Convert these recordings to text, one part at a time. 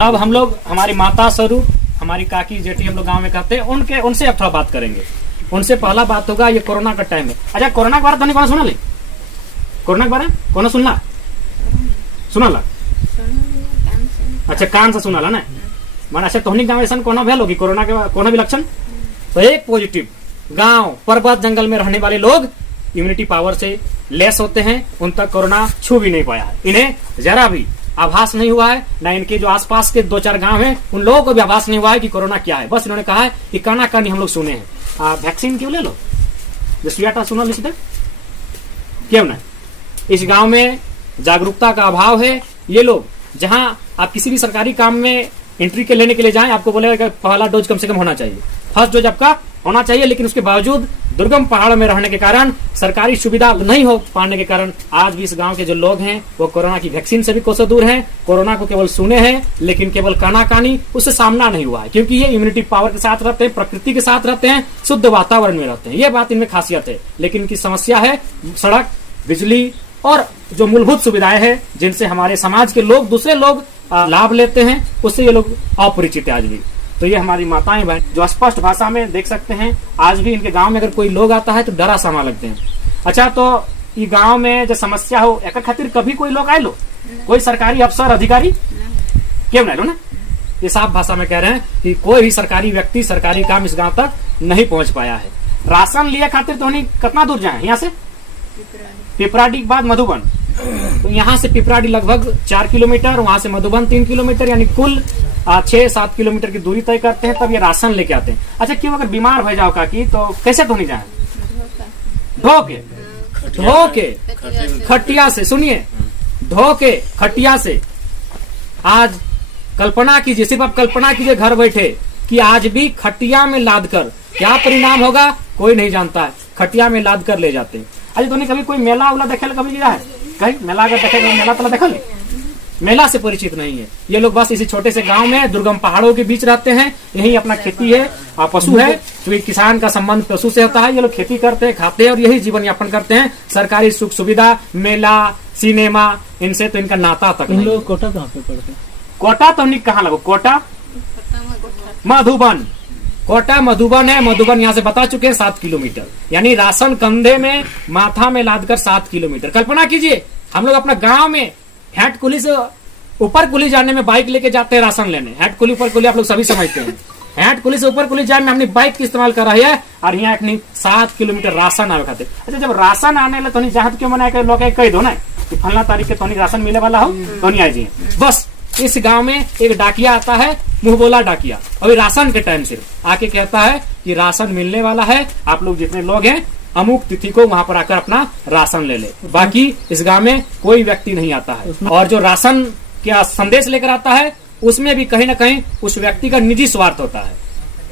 अब हम लोग हमारी माता स्वरूप हमारी काकी जेठी हम लोग गांव में कहते हैं उनसे अब थोड़ा बात करेंगे। उनसे पहला बात होगा, ये कोरोना का टाइम है। अच्छा, कोरोना के बारे में कौन सुना ले? कोरोना के बारे में कौन सुना ला? अच्छा, कान से सुना ला ना मन। अच्छा, तोहनी गाँव ऐसा कोना भेल होगी कोरोना के कोना भी लक्षण? तो एक पॉजिटिव गांव पर्वत जंगल में रहने वाले लोग इम्यूनिटी पावर से लेस होते हैं, उन तक कोरोना छू भी नहीं पाया है। इन्हें जरा भी आभास नहीं हुआ है, ना इनके जो आसपास के 2-4 गांव हैं उन लोगों को भी आभास नहीं हुआ है कि कोरोना क्या है। बस इन्होंने कहा है कि काना कानी हम लोग सुने हैं। वैक्सीन क्यों ले लो, जो सुइयाटा सुना लिखते क्यों ना? इस गांव में जागरूकता का अभाव है। ये लोग जहां आप किसी भी सरकारी काम में एंट्री के लेने के लिए जाएं, आपको बोलेगा कि पहला डोज कम से कम होना चाहिए, फर्स्ट डोज आपका होना चाहिए। लेकिन उसके बावजूद दुर्गम पहाड़ों में रहने के कारण, सरकारी सुविधा नहीं हो पाने के कारण आज भी इस गांव के जो लोग हैं वो कोरोना की वैक्सीन से भी कोसों दूर हैं। कोरोना को केवल सुने हैं, लेकिन केवल कानाकानी उससे सामना नहीं हुआ है, क्योंकि ये इम्यूनिटी पावर के साथ रहते हैं, प्रकृति के साथ रहते हैं, शुद्ध वातावरण में रहते हैं। ये बात इनमें खासियत है। लेकिन इनकी समस्या है सड़क, बिजली और जो मूलभूत सुविधाएं हैं जिनसे हमारे समाज के लोग, दूसरे लोग लाभ लेते हैं, उससे ये लोग अपरिचित है आज भी। तो ये हमारी माताएं बहन जो स्पष्ट भाषा में देख सकते हैं, आज भी इनके गांव में अगर कोई लोग आता है तो डरा समा लगते हैं। अच्छा, तो ये गांव में जो समस्या हो एक खातिर कभी कोई लोग आए लो, कोई सरकारी अफसर अधिकारी क्यों नहीं लो ना? ये साफ भाषा में कह रहे हैं कि कोई भी सरकारी व्यक्ति, सरकारी काम इस गांव तक नहीं पहुंच पाया है। राशन लिए खातिर तो कितना दूर जाए? यहाँ से पिपराडी के बाद मधुबन, तो यहाँ से पिपराडी लगभग 4 किलोमीटर, वहां से मधुबन 3 किलोमीटर, यानी कुल 6-7 किलोमीटर की दूरी तय करते हैं, तब ये राशन लेके आते हैं। अच्छा, क्यों अगर बीमार हो जाओ काकी तो कैसे धोनी जाए? धो के खटिया से, सुनिए, धो के खटिया से। आज कल्पना कीजिए, सिर्फ आप कल्पना कीजिए घर बैठे कि आज भी खटिया में लाद कर क्या परिणाम होगा कोई नहीं जानता है। खटिया में लाद कर ले जाते हैं। अच्छा, तो कभी कोई मेला उला देखे कभी गया है? कहीं मेला अगर देखेगा, मेला तो देखा नहीं, मेला से परिचित नहीं है। ये लोग बस इसी छोटे से गांव में दुर्गम पहाड़ों के बीच रहते हैं, यही अपना खेती है, पशु है, क्योंकि किसान का संबंध पशु से होता है। ये लोग खेती करते हैं, खाते हैं और यही जीवन यापन करते हैं। सरकारी सुख सुविधा, मेला, सिनेमा, इनसे तो इनका नाता तक नहीं। लोग कोटा कहाँ पे पढ़ते हैं? कोटा तो नहीं, कहाँ लगो? कोटा मधुबन, कोटा मधुबन है। मधुबन यहाँ से बता चुके हैं 7 किलोमीटर, यानी राशन कंधे में माथा में लाद कर 7 किलोमीटर। कल्पना कीजिए, हम लोग अपना गांव में हैट कुली से ऊपर कुली जाने में बाइक लेके जाते हैं राशन लेने। हैट कुली ऊपर कुली आप लोग सभी समझते हैं। हैट कुली से ऊपर कुली जाने में हमने बाइक की इस्तेमाल कर रही है, और यहाँ 7 किलोमीटर राशन आवे खाते। अच्छा, जब राशन आने लगे तो जहाँ क्यों मना के लोग कह दो ना कि फलना तारीख के तो राशन मिले वाला हो तो नहीं आ जाइए। बस इस गांव में एक डाकिया आता है, मुंह बोला डाकिया, अभी राशन के टाइम सिर्फ आके कहता है कि राशन मिलने वाला है, आप लोग जितने लोग हैं अमुक तिथि को वहां पर आकर अपना राशन ले ले। बाकी इस गांव में कोई व्यक्ति नहीं आता है। और जो राशन का संदेश लेकर आता है उसमें भी कहीं ना कहीं उस व्यक्ति का निजी स्वार्थ होता है।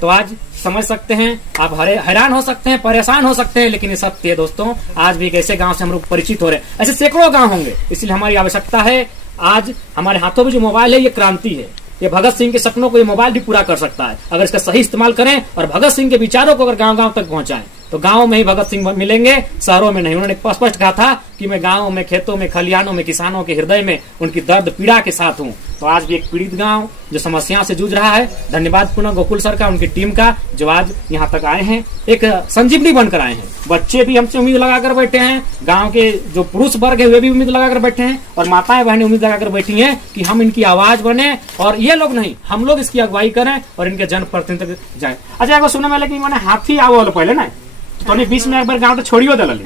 तो आज समझ सकते हैं, आप हैरान हो सकते हैं, परेशान हो सकते हैं, लेकिन ये सत्य है दोस्तों। आज भी एक ऐसे गांव से हम लोग परिचित हो रहे हैं, ऐसे सैकड़ों गांव होंगे। इसलिए हमारी आवश्यकता है, आज हमारे हाथों में जो मोबाइल है ये क्रांति है। ये भगत सिंह के सपनों को ये मोबाइल भी पूरा कर सकता है अगर इसका सही इस्तेमाल करें और भगत सिंह के विचारों को अगर गांव गांव तक पहुंचाएं। तो गांव में ही भगत सिंह मिलेंगे, शहरों में नहीं। उन्होंने स्पष्ट कहा था कि मैं गांवों में, खेतों में, खलिहानों में, किसानों के हृदय में, उनकी दर्द पीड़ा के साथ हूं। तो आज भी एक पीड़ित गांव जो समस्या से जूझ रहा है, धन्यवाद पूर्ण गोकुल सर का, उनकी टीम का, जो आज यहाँ तक आए हैं, एक संजीवनी बनकर आए हैं। बच्चे भी हमसे उम्मीद लगाकर बैठे हैं, गांव के जो पुरुष वर्ग है वे भी उम्मीद लगाकर बैठे हैं, और माताएं बहनें उम्मीद लगाकर बैठी हैं कि हम इनकी आवाज बने और ये लोग नहीं, हम लोग इसकी अगुवाई करें और इनके जनप्रतिनिधि तक जाए। अच्छा, एगो सुने में लेकिन मैंने हाथी आओ पहले ना, तो 20 में एक बार गाँव तो छोड़ियो दल,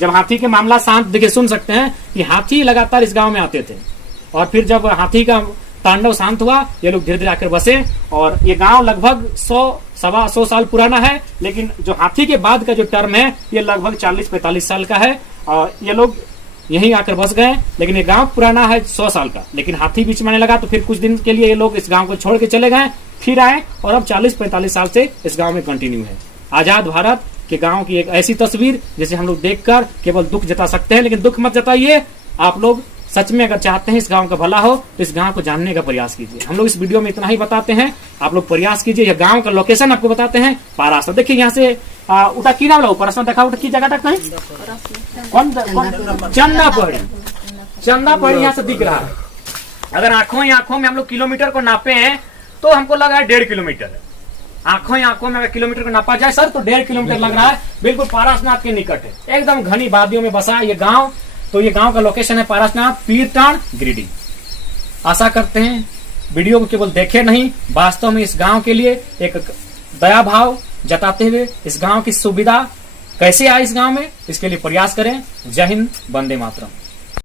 जब हाथी के मामला शांत, देखिए सुन सकते हैं कि हाथी लगातार इस गांव में आते थे, और फिर जब हाथी का तांडव शांत हुआ, ये लोग धीरे धीरे आकर बसे। और ये गांव लगभग 100-125 साल पुराना है, लेकिन जो हाथी के बाद का जो टर्म है ये लगभग 40-45 साल का है, और ये लोग यहीं आकर बस गए। लेकिन ये गांव पुराना है 100 साल का, लेकिन हाथी बीच में आने लगा तो फिर कुछ दिन के लिए ये लोग इस गांव को छोड़ के चले गए, फिर आए, और अब 40-45 साल से इस गांव में कंटिन्यू है। आजाद भारत के गांव की एक ऐसी तस्वीर जिसे हम लोग देखकर केवल दुख जता सकते हैं, लेकिन दुख मत जताइए। आप लोग सच में अगर चाहते हैं इस गांव का भला हो तो इस गांव को जानने का प्रयास कीजिए। हम लोग इस वीडियो में इतना ही बताते हैं, आप लोग प्रयास कीजिए। यह गांव का लोकेशन आपको बताते हैं, पारासा। देखिए यहाँ से उठा की नाम लो, परसों देखा उठा की जगह तक नहीं, कौन चंदा पहाड़ी, चंदा पहाड़ी यहाँ से दिख रहा है। अगर आंखों ही आंखों में हम लोग किलोमीटर को नापे हैं तो हमको लग रहा है 1.5 किलोमीटर है। आंखों ही आंखों में अगर किलोमीटर को नापा जाए सर तो 1.5 किलोमीटर लग रहा है। बिल्कुल पारसनाथ के निकट है, एकदम घनी वादियों में बसा है ये गांव। तो ये गांव का लोकेशन है पारसनाथ, पीरटांड, गिरिडीह। आशा करते हैं वीडियो को केवल देखे नहीं, वास्तव में इस गांव के लिए एक दया भाव जताते हुए इस गांव की सुविधा कैसे आए इस गांव में, इसके लिए प्रयास करें। जय हिंद, वंदे मातरम।